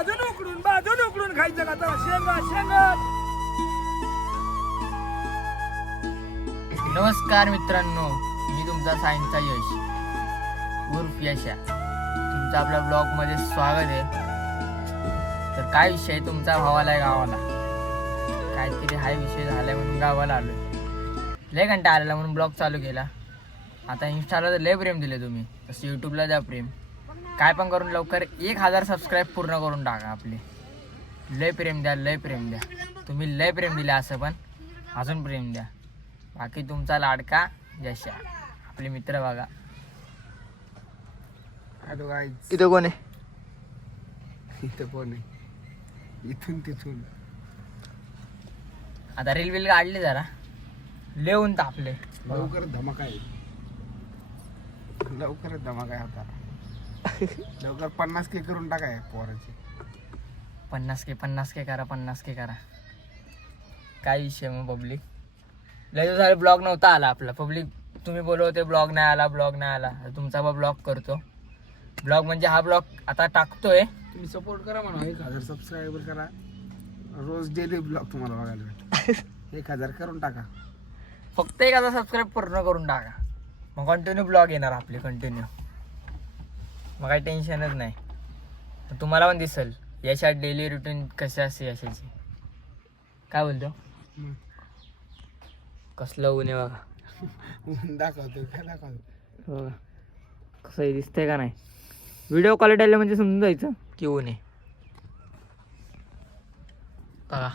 बाजून उकडून खायचं का तर शेंगा शेंगा. नमस्कार मित्रांनो, मी तुमचा सायन्सचा यश उर्फ यशा. तुमचं आपल्या ब्लॉगमध्ये स्वागत आहे. तर काय विषय तुमचा भावाला आहे गावाला, काहीतरी हाय विषय झालाय म्हणून गावाला आलो. लय घंटा आलेला म्हणून ब्लॉग चालू केला. आता इंस्टाला तर लय प्रेम दिले तुम्ही, तसं यूट्यूबला द्या प्रेम. काय पण करून लवकर 1000 सबस्क्राईब पूर्ण करून टाका आपले. लय प्रेम द्या, लय प्रेम द्या. तुम्ही लय प्रेम दिले, असं पण अजून प्रेम द्या. बाकी तुमचा लाडका यशा. आपले मित्र बघा. Hello guys. इथं कोण आहे? इथं कोण आहे? इथून तिथून. आता रील बिल काढली जरा, लेवून तापले. लवकरच धमाका आहे, लवकरच धमाका आहे. आता लवकर 50K करून टाकाय पोराची. 50K करा, 50K करा. काय विषय मग पब्लिक? लय दिवस झाले ब्लॉग नव्हता आला आपला. पब्लिक तुम्ही बोलवते ब्लॉग नाही आला, ब्लॉग नाही आला. तुमचा बा ब्लॉग करतो. ब्लॉग म्हणजे हा ब्लॉग आता टाकतोय. तुम्ही सपोर्ट करा म्हणा. 1000 सबस्क्रायबर करा. रोज डेली ब्लॉग तुम्हाला बघायला भेटेल. 1000 करून टाका. फक्त 1000 सबस्क्राईब पूर्ण करून टाका, मग कंटिन्यू ब्लॉग येणार आपले कंटिन्यू. मग काही टेन्शनच नाही. तुम्हाला पण दिसेल यशा डेली रुटीन कशी असते यशाची. काय बोलतो? कसलं ऊन आहे बघा. दाखवतो काय दाखवतो. बघा कसं दिसतंय का नाही. व्हिडिओ क्वालिटी आलं म्हणजे समजून जायचं की ऊन आहे. बघा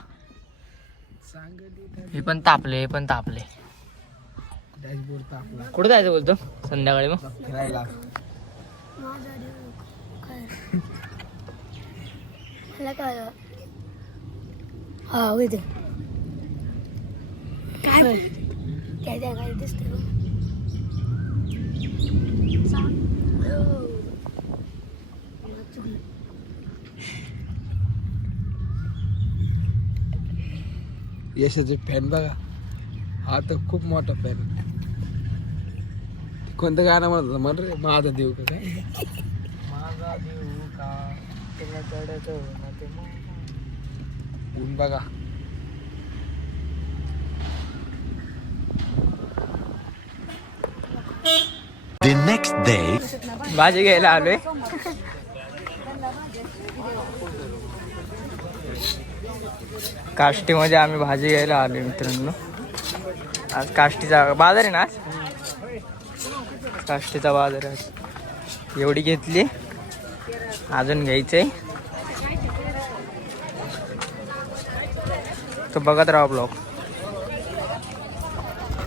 हे पण तापले, हे पण तापले. डॅशबोर्ड तापला. कुठं जायचं बोलतो संध्याकाळी? मग फिरायला. काय दिसतं. यशाचे फॅन बघा. हा तर खूप मोठा फॅन. कोणतं गाणं म्हणत होता? म्हण रे, माझा देव का काय? माझा देव का ऊन बघा. The next day. भाजी घ्यायला आलोय. काष्टीमध्ये आम्ही भाजी घ्यायला आलोय मित्रांनो. आज काष्टीचा बाजार आहे ना. आज काष्टीचा बाजार आहे. एवढी घेतली, अजून घ्यायचंय. तर बघत राहा ब्लॉग.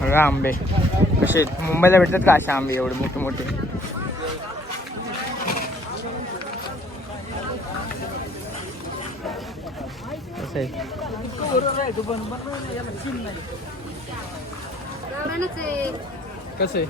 बघा आंबे कसे मुंबईला भेटतात का असे आंबे एवढे मोठे मोठे. कसं आहे? कसं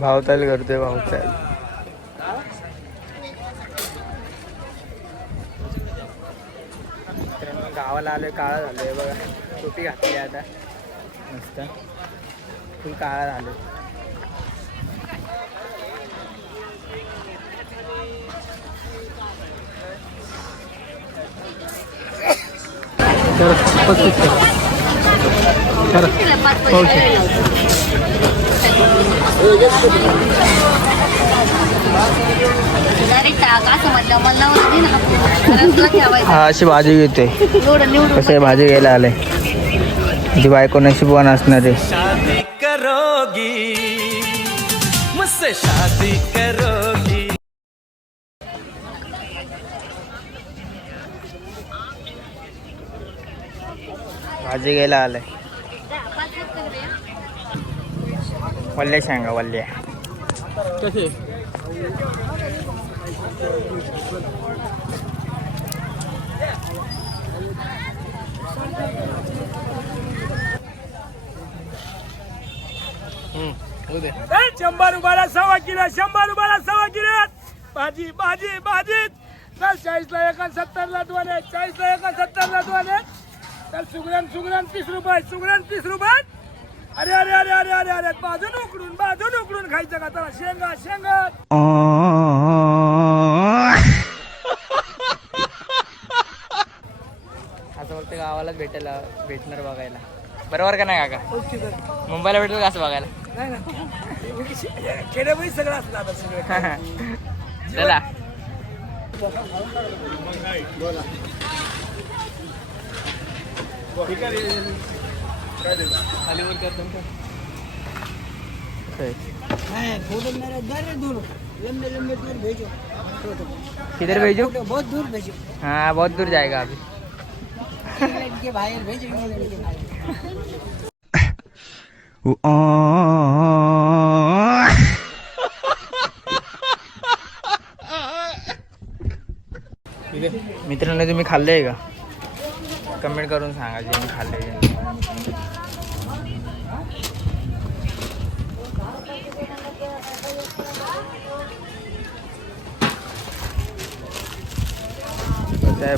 भावताल करतोय भावताल. गावाला आलोय, काळा झालोय बघा. टोपी घातली आता मस्त, फुल काळा झालोय. हा अशी भाजी घेते. कसे भाजी घ्यायला आले. जी बायको नशीबवान असणार आहे. शादी करोगी मुझसे, शादी करोगी. भाजी घ्यायला आलंय. वल्ल्या शेंगा वल्ल्या. कसे 100 रुपयाला 1.25 किलो, 100 रुपयाला 1.25 किलो. भाजी भाजी भाजी. तर 40 ला 71 ला दोन आहे, 40 ला 71 ला दोन आहे. तर सुगरण 30 रुपये, सुगरण 30 रुपये. अरे अरे अरे अरे अरे अरे बाजून उकडून खायचं का तर शेंगा शेंगा. असं फक्त गावालाच भेटणार बघायला. बरोबर का नाही काका? मुंबईला भेटेल का असं बघायला? खेड्यामध्ये सगळं असलं आता सगळं. चला किधर भेजो? बहुत दूर भेजो. हाँ बहुत दूर जाएगा अभी. इंग्लैंड के बाहर भेजो, इंग्लैंड के बाहर. मित्रांनो तुम्ही खाल्लंय का? कमेंट करून सांगा जे मी खाल्लंय.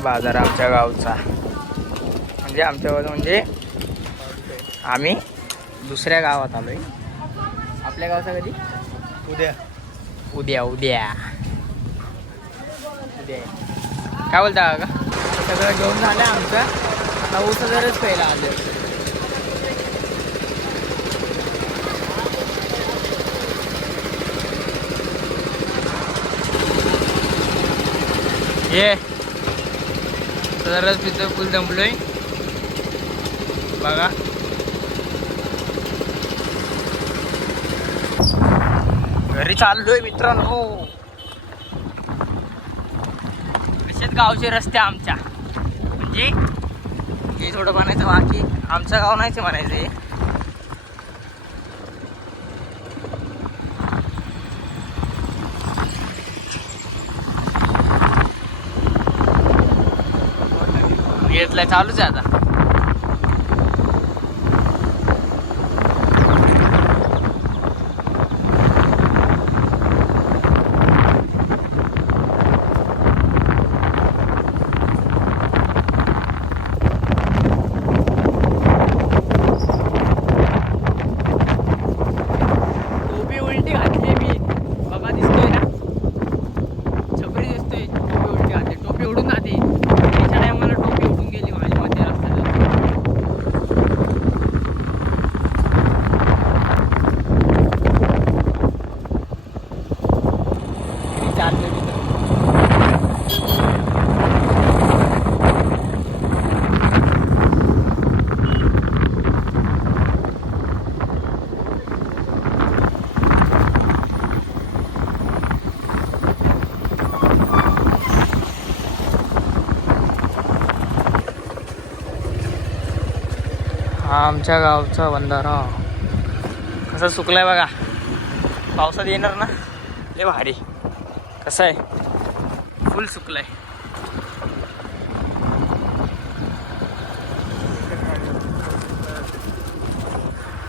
बाजार आमच्या गावचा म्हणजे आमच्या गावात म्हणजे आम्ही दुसऱ्या गावात आलोय. आपल्या गावचा कधी? उद्या उद्या उद्या उद्या काय बोलता का? सगळं घेऊन झालं आमचं. आता ऊसाजरच पहिला आलं. ये जराच तिथं फुल जमलोय बघा. घरी चाललोय मित्रांनो. असेच गावचे रस्ते आमच्या म्हणजे हे थोडं म्हणायचं बाकी आमचं गाव नाहीच म्हणायचं हे. घेतलाय चालूच आहे आता. टोपी उलटी घातली मी बघा, दिसतोय ना? छपरी दिसतोय. टोपी उलटी घातली, टोपी उडून जाते. त्याच्या टायमाला टोपी उडून गेली माझी मध्ये रस्त्यात. चाललोय मी. हा आमच्या गावचा बंधारा कसा सुकलाय बघा. पावसात येणार ना लय भारी. कसं आहे फुल सुकलाय.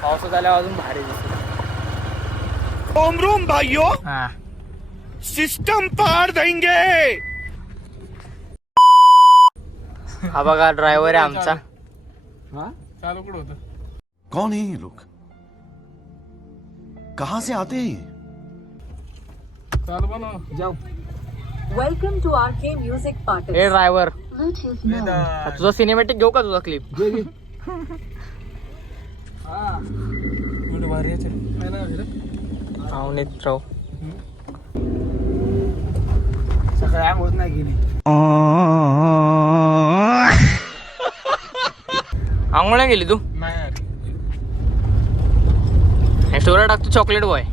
पावसात आल्यावर अजून भारी दिसत. ओम रूम भाइयों, हा सिस्टम पार देंगे. हा बघा ड्रायव्हर आहे आमचा. चालू कुठं होतं? कौन है ये लोग? कहां से आते हैं ये? चालू बनव जाऊ. Welcome to RK Music Party. हे ड्रायव्हर Bluetooth mode. तुझा सिनेमॅटिक घेऊ का तुझा क्लिप? मित्र सकाळी आंघोळ नाही गेली. आंघोळ नाही गेली तू? स्टोरी टाकतो चॉकलेट बॉय.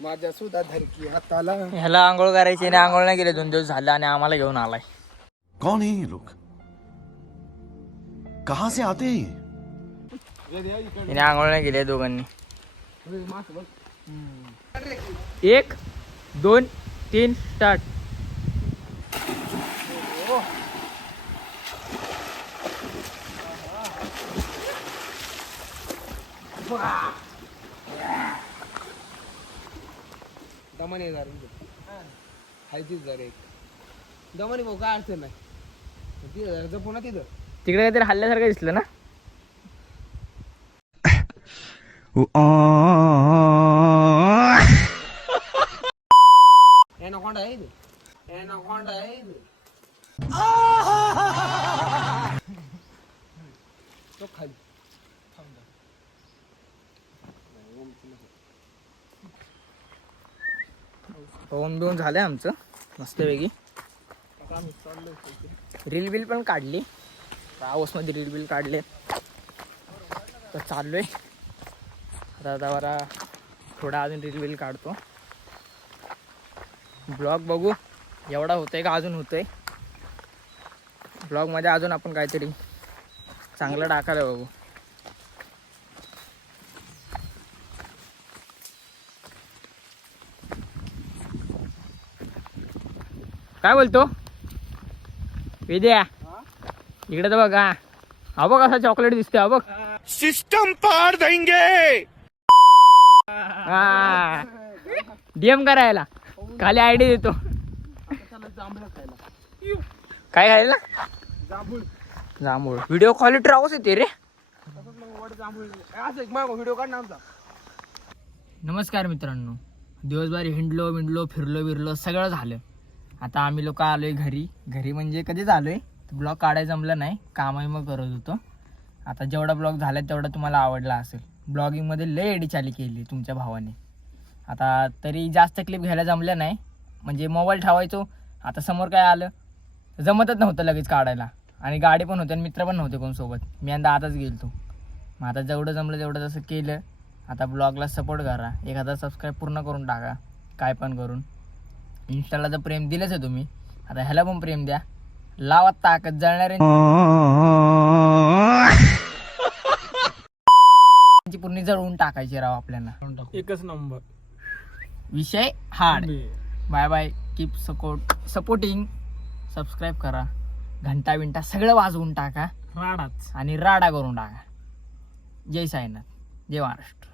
माझ्या सुद्धा धरकी हाताला. ह्याला आंघोळ करायची आणि आंघोळ नाही गेले 2 दिवस झाले आणि आम्हाला घेऊन आलाय. कौन है ये लोग? कहां से आते हैं ये? हिने आंघोळ नाही केली दोघांनी. 1 2 3 स्टार्ट. दमाने जर हायतीच जर एक दमाने भाऊ काय अडचण नाही तिथं जपू ना तिथं. तिकडे काहीतरी हल्ल्यासारखं दिसलं ना. एनाकोंडा आहे इथं. एनाकोंडा आहे इथं. तो खाली पवन बिवून झालंय आमचं मस्तपैकी. रील बिल पण काढली. हाऊसमध्ये रील बिल काढले. तर चाललोय आता जरा थोडा अजून रील बिल काढतो. ब्लॉग बघू एवढा होतोय का अजून होतोय. ब्लॉगमध्ये अजून आपण काहीतरी चांगलं टाकायला बघू. काय बोलतो विद्या? इकडे तर बघा. हा बघ असा चॉकलेट दिसतोय. हा बघ सिस्टम पार देंगे. हा डीएम करायला खाली आयडी देतो. काय खायला? जांभूळ. व्हिडिओ क्वालिटी राहूच येते रे. व्हिडिओ काढ ना आमचा. नमस्कार मित्रांनो. दिवसभर हिंडलो फिरलो सगळं झालं. आता आम्ही लोक आलोय घरी. घरी म्हणजे कधीच आलोय. ब्लॉग काढायला जमलं नाही. कामही मग करत होतो. आता जेवढा ब्लॉग झाला तेवढा तुम्हाला आवडला असेल. ब्लॉगिंगमध्ये लय एडी चाली केली तुमच्या भावाने. आता तरी जास्त क्लिप घ्यायला जमलं नाही. म्हणजे मोबाईल ठेवायचो. आता समोर काय आलं जमतच नव्हतं लगेच काढायला. आणि गाडी पण होती आणि मित्र पण नव्हते कोण सोबत. मी यंदा आताच गेलतो. मग आता जेवढं जमलं तेवढं तसं केलं. आता ब्लॉगला सपोर्ट करा. 1000 सबस्क्राईब पूर्ण करून टाका. काय पण करून. इंस्टाला तर प्रेम दिलंच आहे तुम्ही. आता ह्याला पण प्रेम द्या. लावा ताकद जळणारे पूर्ण जळवून टाकायची राव आपल्याला. एकच नंबर विषय hard. Bye bye. Keep supporting. Subscribe करा. घंटा बिंटा सगळं वाजवून टाका. राडाच. आणि राडा करून टाका. जय साईनाथ. जय महाराष्ट्र.